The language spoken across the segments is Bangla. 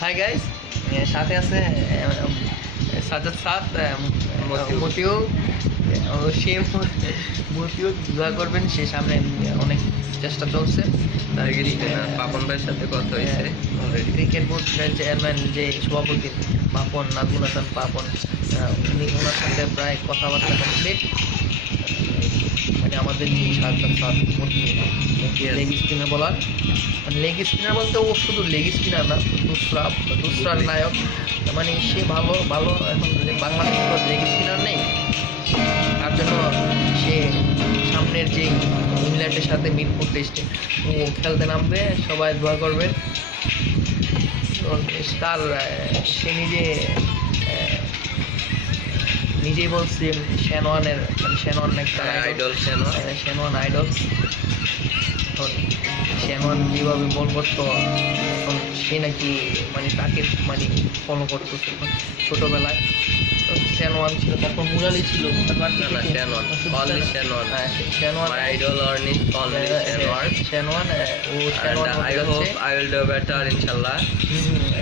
হাই গাইস, সাথে আছে সাজ্জাদ সাদ, মতিও। সে মতিও দোয়া করবেন, সে সামনে অনেক চেষ্টা চলছে। তার পাপন ভাইয়ের সাথে কথা হয়েছে অলরেডি। ক্রিকেট বোর্ডের চেয়ারম্যান যে সভাপতি পাপন, নাজমুল হাসান পাপন, উনি ওনার সাথে প্রায় কথাবার্তা কমপ্লিট। মানে আমাদের যে সাজ্জাদ সাদ মতি লেগ স্পিনার বলার, মানে লেগ স্পিনার বলতে ও শুধু লেগ স্পিনার না, দুসরার নায়ক। মানে সে ভালো ভালো এখন বাংলাদেশে তো লেগ স্পিনার নেই, তার জন্য সে সামনের যে ইংল্যান্ডের সাথে মিরপুর টেস্টে ও খেলতে নামবে, সবাই দোয়া করবেন। তার সে নিজেই বলছে শ্যানোয়ানের, মানে শ্যানোয়ান একটা আইডল, শ্যানোয়ান আইডল। শ্যানোয়ান যেভাবে বল করতো, এখন সে নাকি মানে তাকে মানে ফলো করতো ছোটোবেলায়। শ্যানোয়ান ছিল, তারপর মুরালি ছিল,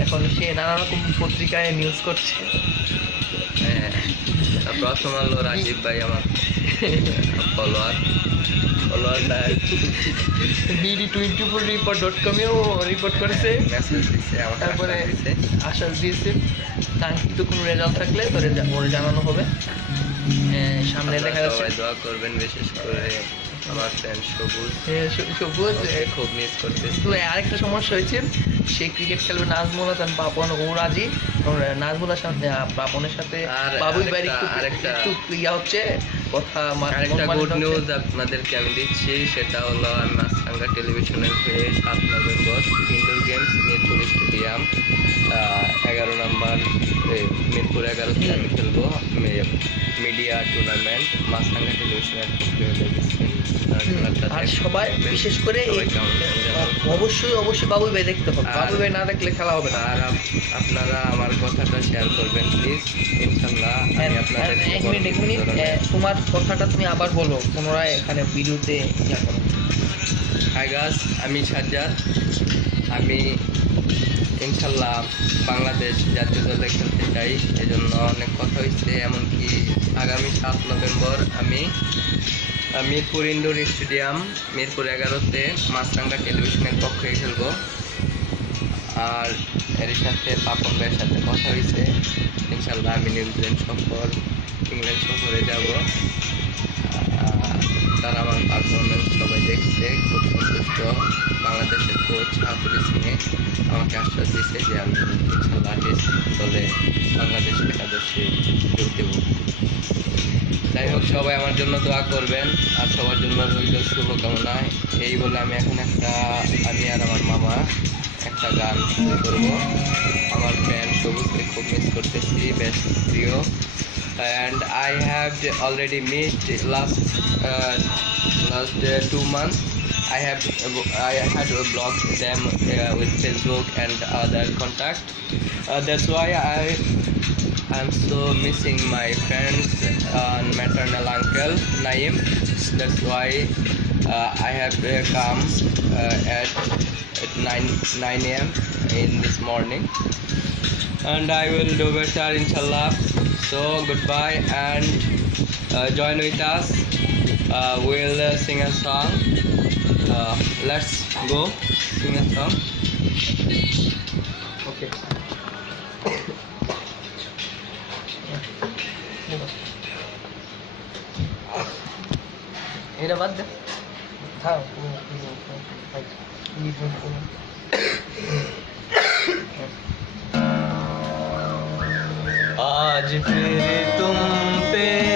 এখন সে নানা রকম পত্রিকায় নিউজ করছে। প্রথম আলো রাজীব ভাই আমার ফলোয়ার BD24report.com-এও রিপোর্ট করেছে, তারপরে আশ্বাস দিয়েছে কাঙ্ক্ষিত কোনো রেজাল্ট থাকলে ওরে জানানো হবে। সামনে দেখা যাচ্ছে, দোয়া করবেন বিশেষ করে আমার ফ্রেন্ড সবুজ খুব মিস করতে। কিন্তু আরেকটা সমস্যা হয়েছে, সে ক্রিকেট খেলবে নাজমুল হাসান পাপন, ও রাজি। নাজমুল হাসান পাপনের সাথে বাবুই বাড়ি একটু ইয়া হচ্ছে কথা। আরেকটা গুড নিউজ আপনাদেরকে আমি দিচ্ছি, সেটা হলো আমি মাছরাঙ্গা টেলিভিশনের হয়ে 7 November indoor games Mirpur stadium 11 নম্বর মিরপুর 11-তে আমি খেলবো মিডিয়া টুর্নামেন্ট মাছরাঙ্গা টেলিভিশনের পক্ষে গেছি। আর সবাই বিশেষ করে অবশ্যই বাবুই ভাই দেখতে হবে, বাবুই ভাই না দেখলে খেলা হবে না। আর আপনারা আমার কথাটা শেয়ার করবেন প্লিজ, ইনশাল্লাহ। এক মিনিট, তোমার কথাটা তুমি আবার বলো পুনরায়, এখানে ভিডিওতে ইয়া করো। হাই গাইস, আমি সাজ্জাদ। আমি ইনশাল্লাহ বাংলাদেশ জাতীয় দলে খেলতে চাই, এজন্য অনেক কথা হয়েছে। এমনকি আগামী 7 নভেম্বর আমি মিরপুর ইনডোর স্টেডিয়াম মিরপুর 11-তে মাছরাঙ্গা টেলিভিশনের পক্ষে খেলবো। আর এর সাথে পাপন ভাইয়ের সাথে কথা হয়েছে, ইনশাল্লাহ আমি নিউজিল্যান্ড সফর, ইংল্যান্ড সফরে যাব। তারা আমার পারফরমেন্স সবাই দেখছে, খুব সন্তুষ্ট। বাংলাদেশের কোচ হাফিজ সিংয়ে আমাকে আশ্বাস দিয়েছে যে আমি ইনশাল্লাহ টেস্ট দলে বাংলাদেশ একাদশে যোগ দেব। যাই হোক, সবাই আমার জন্য দোয়া করবেন আর সবার জন্য রইল শুভকামনা। এই বলে আমি এখন আমি আর আমার মামা একটা গান করবো। আমার ফ্রেন্ড সবুজকে খুব মিস করতেছি, বেশ প্রিয়। And I have already missed last 2 months. I had blocked them with Facebook and other contact. That's why I'm so missing my friends and maternal uncle Naim. That's why I have come at 9 a.m. in this morning, and I will do better inshallah. So goodbye, and join with us. We'll sing a song. Let's go sing a song. Okay. এটা বাদ দে, থাক। आज फिर तुम पे